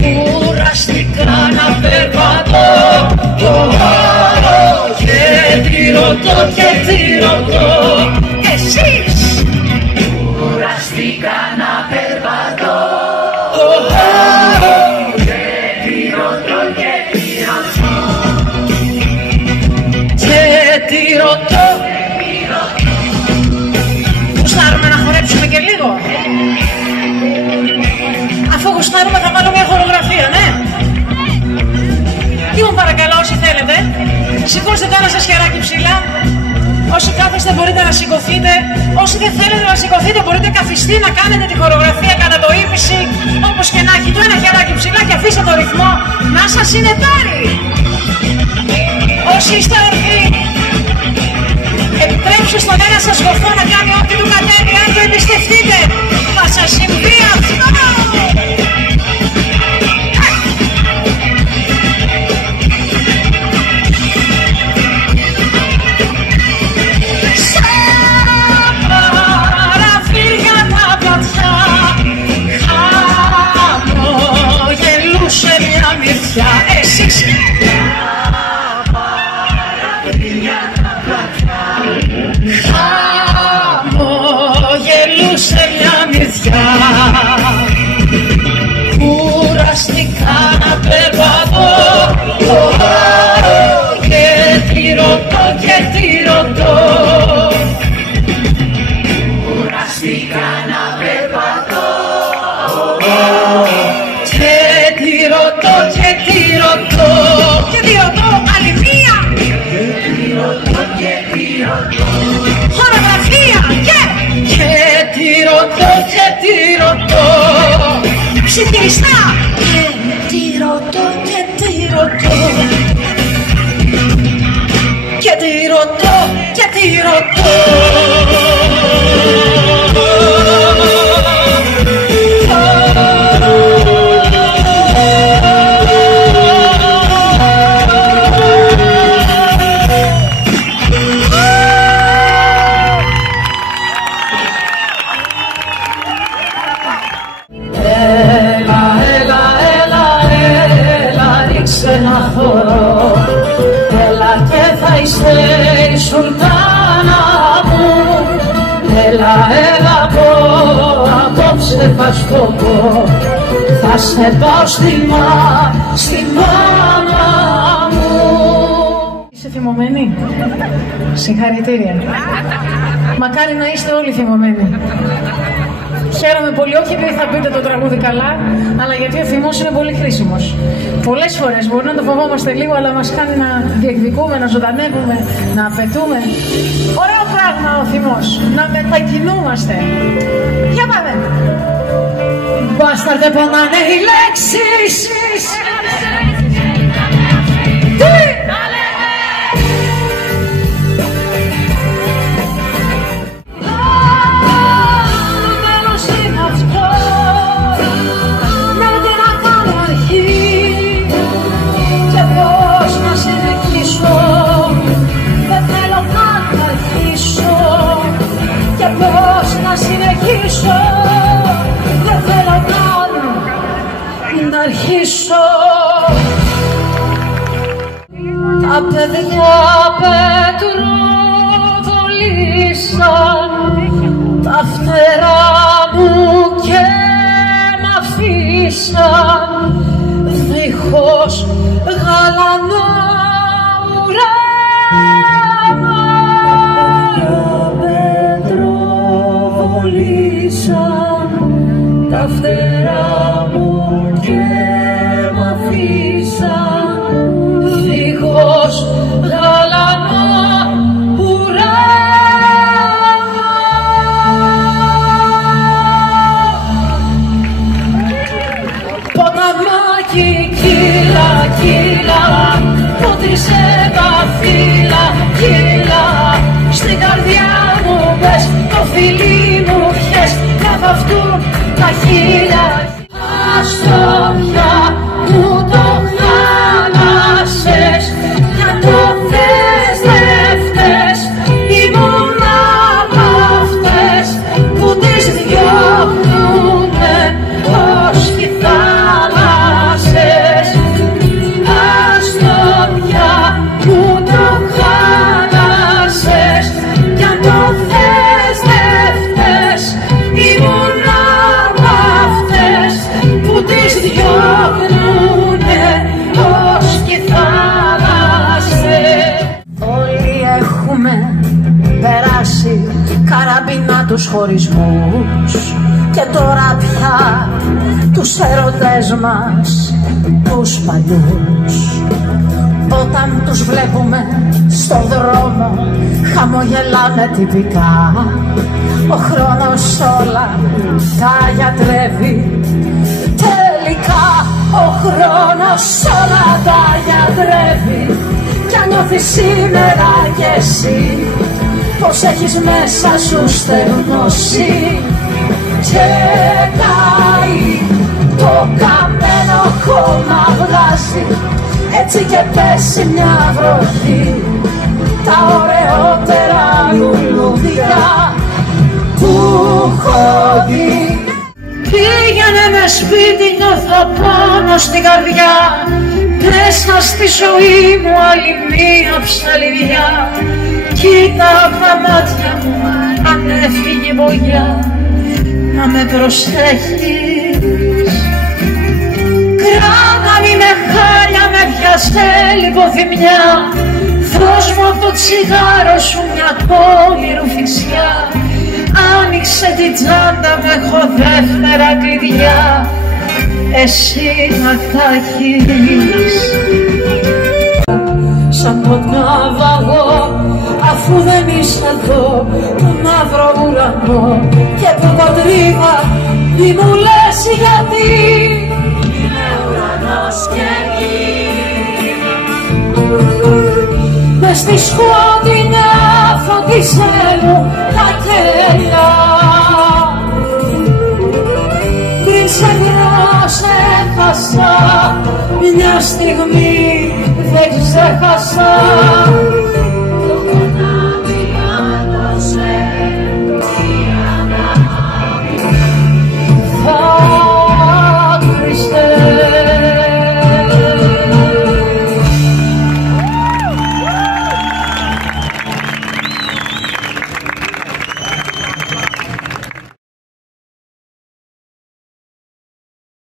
κουραστικά να περπατώ. Και τι ρωτώ, και τι ρωτώ, εσείς. Κουραστικά να περπατώ. Και τι ρωτώ, και τι ρωτώ, και τι ρωτώ. Γουστάρουμε να χορέψουμε και λίγο? Αφού γουστάρουμε θα βάλω μια χορογραφία, ναι. Λοιπόν παρακαλώ όσοι θέλετε, σηκώστε το ένα σας χεράκι ψηλά. Όσοι κάθεστε μπορείτε να σηκωθείτε. Όσοι δεν θέλετε να σηκωθείτε μπορείτε καθιστεί να κάνετε τη χορογραφία κατά το ύφιση. Όπως και να έχει, το ένα χεράκι ψηλά και αφήστε το ρυθμό να σας συνετάρει. Όσοι είστε ορθοί, επιτρέψτε στον ένα σας γοφό να κάνει ό,τι του κατέβει. Αν το εμπιστευτείτε θα σας συμβεί αυτό. Εσείς χαμογελούσε μια μυριά, κουραστικά να περπατώ. Και τι ρωτώ, και τι ρωτώ, κουραστικά να περπατώ. Και τι ρωτώ, και τι ρωτώ, και τι ρωτώ, άλλη μία. Και τι ρωτώ, και τι ρωτώ, χορογραφία. Και τι ρωτώ, και τι ρωτώ, ψιθυριστά. Και τι ρωτώ, και τι ρωτώ, και τι ρωτώ, και τι ρωτώ. Έλα και θα είσαι η σουλτάνα μου. Έλα, έλα πω, απόψε θα στο πω. Θα σε πάω στη μάνα μου. Είσαι θυμωμένη? Συγχαρητήρια. Μακάρι να είστε όλοι θυμωμένοι. Χαίρομαι πολύ, όχι επειδή θα πείτε το τραγούδι καλά, αλλά γιατί ο θυμός είναι πολύ χρήσιμος. Πολλές φορές μπορεί να το φοβόμαστε λίγο, αλλά μας κάνει να διεκδικούμε, να ζωντανεύουμε, να απαιτούμε. Ωραίο πράγμα ο θυμός, να μετακινούμαστε. Για πάμε! Μπάσταρτε πονάνε οι λέξεις. Δεν θέλω να αρχίσω. Τα παιδιά πετροβολήσαν τα φτερά μου και μ' αφήσαν δίχως γαλανό ουρανό. Τα φτερά μου και μ' αφήσαν δίχως γαλανό ουρανό. Ποταμάκι κύλα, κύλα, πότρισε τα φύλλα, κύλα. Στην καρδιά μου μπες, το φιλί μου πιες, να βαφτούν τα χείλια. Άστο πια που το χάλασες, να το θες δεν φταίς. Ήμουν από αυτές που τις διώχνουνε ως τη θάλασσα. τους χωρισμούς και τώρα πια τους έρωτες μας τους παλιούς. Όταν τους βλέπουμε στον δρόμο χαμογελάμε τυπικά, ο χρόνος όλα τα γιατρεύει. Τελικά ο χρόνος όλα τα γιατρεύει. Κι αν νιώθεις σήμερα κι εσύ πως έχεις μέσα σου στεγνώσει και καεί, το καμένο χώμα βγάζει έτσι και πέσει μια βροχή, τα ωραιότερα λουλούδια που έχω δει. Πήγαινε με σπίτι, νιώθω πόνο στην καρδιά, μέσα στη ζωή μου άλλη μία ψαλιδιά. Κοίτα απ' τα μάτια μου αν έφυγε η μπογιά, να με προσέχεις. Κράτα μη με χάλια, με πιάσε λιποθυμιά, δώσ' μου απ' το τσιγάρο σου μια ακόμη ρουφιξιά. Άνοιξε την τσάντα μου, έχω δεύτερα κλειδιά, εσύ να τα έχεις. Σαν τον ναυαγό, αφού δεν είσαι εδώ, τον μαύρο ουρανό και τον πατρίδα, τι μου λες γιατί είναι ουρανός και γη. Μες στη σκοτεινιά φωτίσέ μου τα κέλια, πριν σε βρω σε έχασα, μια στιγμή δεν ξέχασα.